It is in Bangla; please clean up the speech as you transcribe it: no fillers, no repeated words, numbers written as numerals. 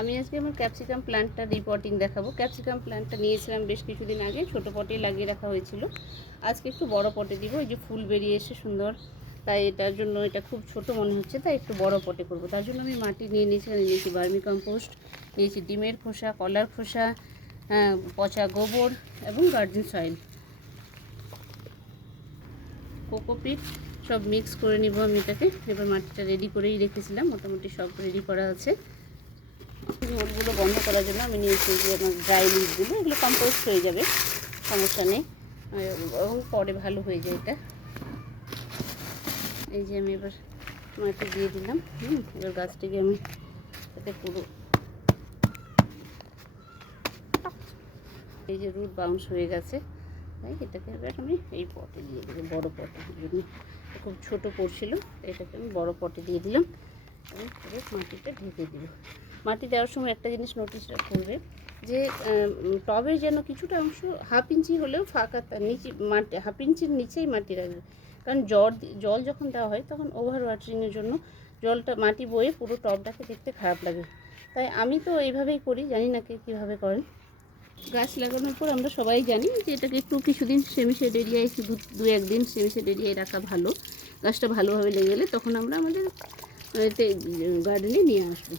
আমি আজকে আমার ক্যাপসিকাম প্ল্যান্টটা রিপোর্টিং দেখাবো। ক্যাপসিকাম প্ল্যান্টটা নিয়েছিলাম বেশ কিছুদিন আগে, ছোটো পটে লাগিয়ে রাখা হয়েছিল। আজকে একটু বড় পটে দিব। এই যে ফুল বেরিয়ে এসে সুন্দর, তাই এটার জন্য এটা খুব ছোট মনে হচ্ছে, তাই একটু বড় পটে করব। তার জন্য আমি মাটি নিয়ে নিয়েছি, নিয়েছি ভার্মি কম্পোস্ট, নিয়েছি ডিমের খোসা, কলার খোসা, পচা গোবর এবং গার্ডেন সয়েল, কোকোপিট সব মিক্স করে নিব আমি এটাকে। এবার মাটিটা রেডি করেই রেখেছিলাম, মোটামুটি সব রেডি করা আছে। ঝোলগুলো বন্ধ করার জন্য আমি নিয়েছি যে আমার ড্রাই লিভগুলো, এগুলো কম্পোস্ট হয়ে যাবে, সমস্যা নেই, এবং পরে ভালো হয়ে যায় এটা। এই যে আমি এবার মাটি দিয়ে দিলাম। এবার গাছটিকে আমি এতে পুরো, এই যে রুট বাউন্স হয়ে গেছে, তাই এটাকে এবার আমি এই পটে দিয়ে দেবো, বড়ো পটে। জন্য খুব ছোটো পড়ছিল, এটাকে আমি বড়ো পটে দিয়ে দিলাম এবং পুরো মাটিটা ঢেকে দিব। মাটি দেওয়ার সময় একটা জিনিস নোটিস করবে যে টবের যেন কিছুটা অংশ হাফ ইঞ্চি হলেও ফাঁকা, তার নিচে মাটি হাফ ইঞ্চির নিচেই মাটি রাখবে। কারণ জল যখন দেওয়া হয় তখন ওভার ওয়াটারিংয়ের জন্য জলটা মাটি বয়ে পুরো টবটাকে দেখতে খারাপ লাগে। তাই আমি তো এইভাবেই করি, জানি না কে কীভাবে করেন। গাছ লাগানোর পর আমরা সবাই জানি যে এটাকে একটু কিছুদিন সেমি শেড এরিয়ায়, একটু দু একদিন সেমি শেড এরিয়ায় রাখা ভালো। গাছটা ভালোভাবে লেগে গেলে তখন আমরা আমাদের গার্ডেনে নিয়ে আসবো।